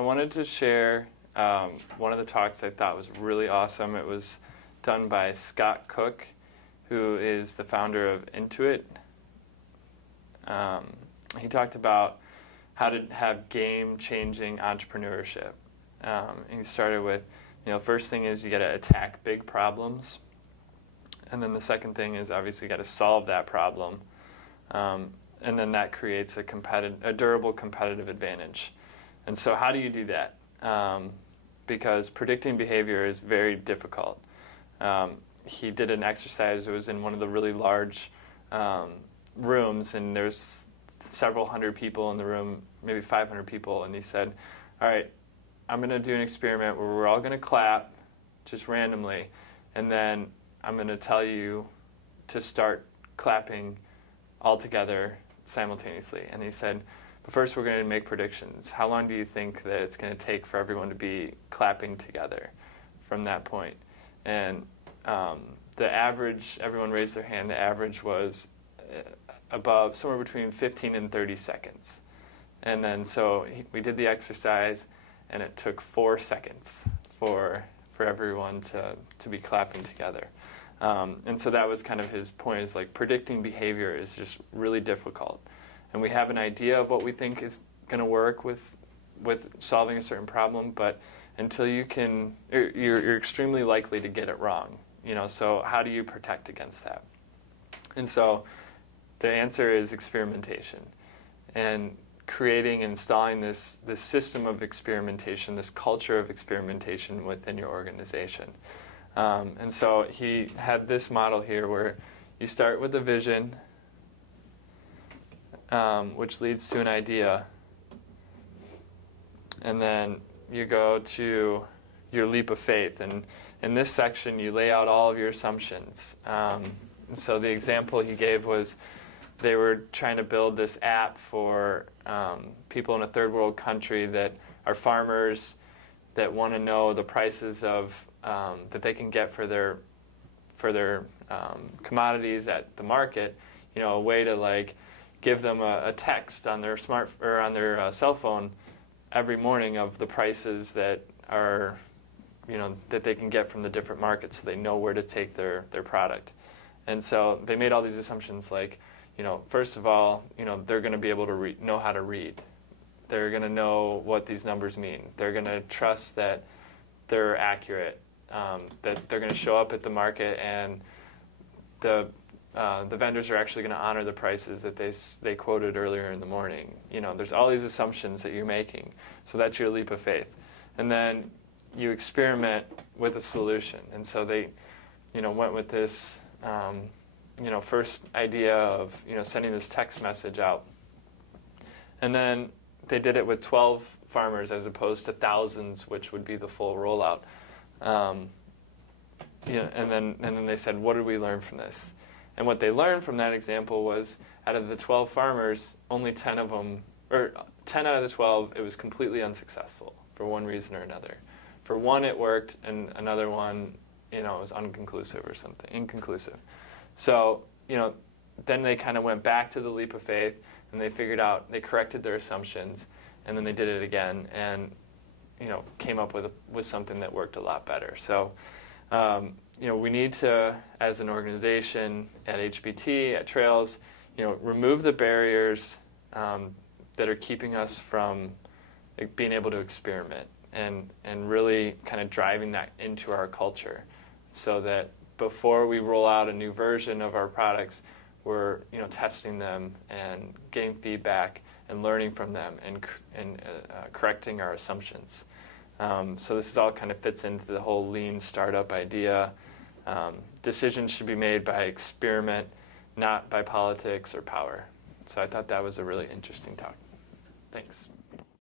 I wanted to share one of the talks I thought was really awesome. It was done by Scott Cook, who is the founder of Intuit. He talked about how to have game-changing entrepreneurship. And he started with, first thing is you got to attack big problems. And then the second thing is obviously you got to solve that problem. And then that creates a durable competitive advantage. And so how do you do that? Because predicting behavior is very difficult. He did an exercise. It was in one of the really large rooms, and there's several hundred people in the room, maybe 500 people, and he said, all right, I'm going to do an experiment where we're all going to clap just randomly, and then I'm going to tell you to start clapping all together simultaneously. And he said, but first we're going to make predictions. How long do you think that it's going to take for everyone to be clapping together from that point? And the average, everyone raised their hand, the average was above, somewhere between 15 and 30 seconds. And then so we did the exercise, and it took 4 seconds for everyone to be clapping together. And so that was kind of his point, is like predicting behavior is just really difficult. And we have an idea of what we think is going to work with solving a certain problem, but until you can, you're extremely likely to get it wrong. So how do you protect against that? And so the answer is experimentation, and creating and installing this system of experimentation, this culture of experimentation within your organization. And so he had this model here where you start with a vision, which leads to an idea, and then you go to your leap of faith. And in this section, you lay out all of your assumptions. So the example he gave was they were trying to build this app for people in a third world country that are farmers that want to know the prices of that they can get for their commodities at the market. A way to like give them a text on their on their cell phone every morning of the prices that are that they can get from the different markets, so they know where to take their product. And so they made all these assumptions like, first of all, they're going to be able to know how to read. They're going to know what these numbers mean. They're going to trust that they're accurate, that they're going to show up at the market, and the vendors are actually going to honor the prices that they quoted earlier in the morning. There's all these assumptions that you're making. So that's your leap of faith. And then you experiment with a solution. And so they went with this first idea of sending this text message out. And then they did it with 12 farmers as opposed to thousands, which would be the full rollout. And then they said, what did we learn from this? And what they learned from that example was, out of the 12 farmers, only 10 of them, or 10 out of the 12, it was completely unsuccessful for one reason or another. For one, it worked, and another one, it was inconclusive. So, then they kind of went back to the leap of faith, and they figured out, they corrected their assumptions, and then they did it again, and came up with something that worked a lot better. So, we need to, as an organization, at HBT, at Trails, remove the barriers that are keeping us from being able to experiment, and really kind of driving that into our culture, so that before we roll out a new version of our products, we're testing them and getting feedback and learning from them and correcting our assumptions. So this all kind of fits into the whole lean startup idea. Decisions should be made by experiment, not by politics or power. So I thought that was a really interesting talk. Thanks.